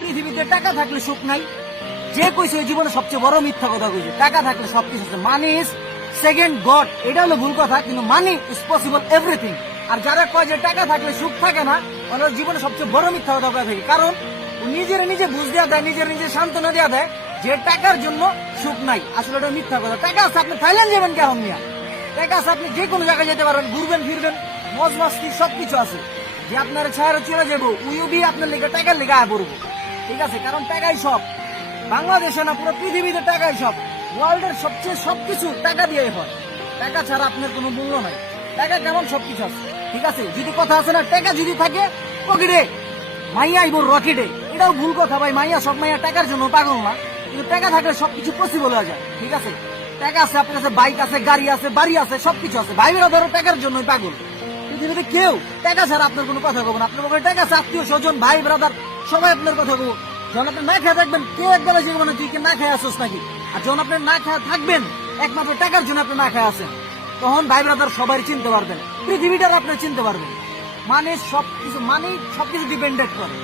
পৃথিবীতে টাকা থাকলে সুখ নাই। যে কইছে ওই জীবনে সবচেয়ে বড় মিথ্যা কথা কইছে। টাকা থাকলে সবকিছু আছে। মানি ইজ সেকেন্ড গড, এটা হলো ভুল কথা, কিন্তু মানি ইজ পসিবল এভরিথিং। আর যারা কয় যে টাকা থাকলে সুখ থাকে না, ওরা জীবনে সবচেয়ে বড় মিথ্যা কথা বলে থাকে। কারণ নিজের নিজে বুঝ দেওয়া দেয়, নিজের নিজে সান্ত্বনা দেওয়া দেয় যে টাকার জন্য সুখ নাই। আসলে এটা মিথ্যা কথা। টাকা আছে, আপনি থাইল্যান্ড যাবেন কেমন নিয়ে? টাকা আছে, আপনি যে কোনো জায়গায় যেতে পারবেন, ঘুরবেন ফিরবেন, মজ মাস্তি সবকিছু আছে। যে আপনার ছায়ারে চলে যাবো, উইও বি আপনার লেগে টাকার লেগে আয় পড়বো। ঠিক আছে, কারণ টাকাই সব। বাংলাদেশে না, পুরো পৃথিবীতে টাকাই সব। ওয়ার্ল্ডের সবচেয়ে সবকিছু টাকা দিয়ে হয়। টাকা ছাড়া আপনার কোনো মূল্য নাই। টাকা কেমন সবকিছু আছে। ঠিক আছে, যদি কথা আছে না, টাকা যদি থাকে পকেটে, মাইয়া আইব রকেটে। এটাও ভুল কথা ভাই। মাইয়া সব মাইয়া টাকার জন্য পাগল না, কিন্তু টাকা থাকলে সবকিছু পসিবল হয়ে যায়। ঠিক আছে, টাকা আছে, আপনার কাছে বাইক আছে, গাড়ি আছে, বাড়ি আছে, সবকিছু আছে। ভাই বেরা ধরো টাকার জন্যই পাগল। পৃথিবীতে কেউ টাকা ছাড়া আপনার কোনো কথা কব না। আপনার পকেটে টাকা আছে, আত্মীয় স্বজন, ভাই ব্রাদার সবাই আপনার কথা কব। যখন আপনি না খেয়ে থাকবেন, কেউ একবার যে মানে তুই কি না খেয়ে আসোস নাকি? আর যখন আপনি না খেয়ে থাকবেন, একমাত্র টাকার জন্য আপনি না খেয়ে আসেন, তখন ভাই ব্রাদার সবাই চিনতে পারবেন, পৃথিবীটার আপনি চিনতে পারবেন। মানে সবকিছু ডিপেন্ডেন্ট করে।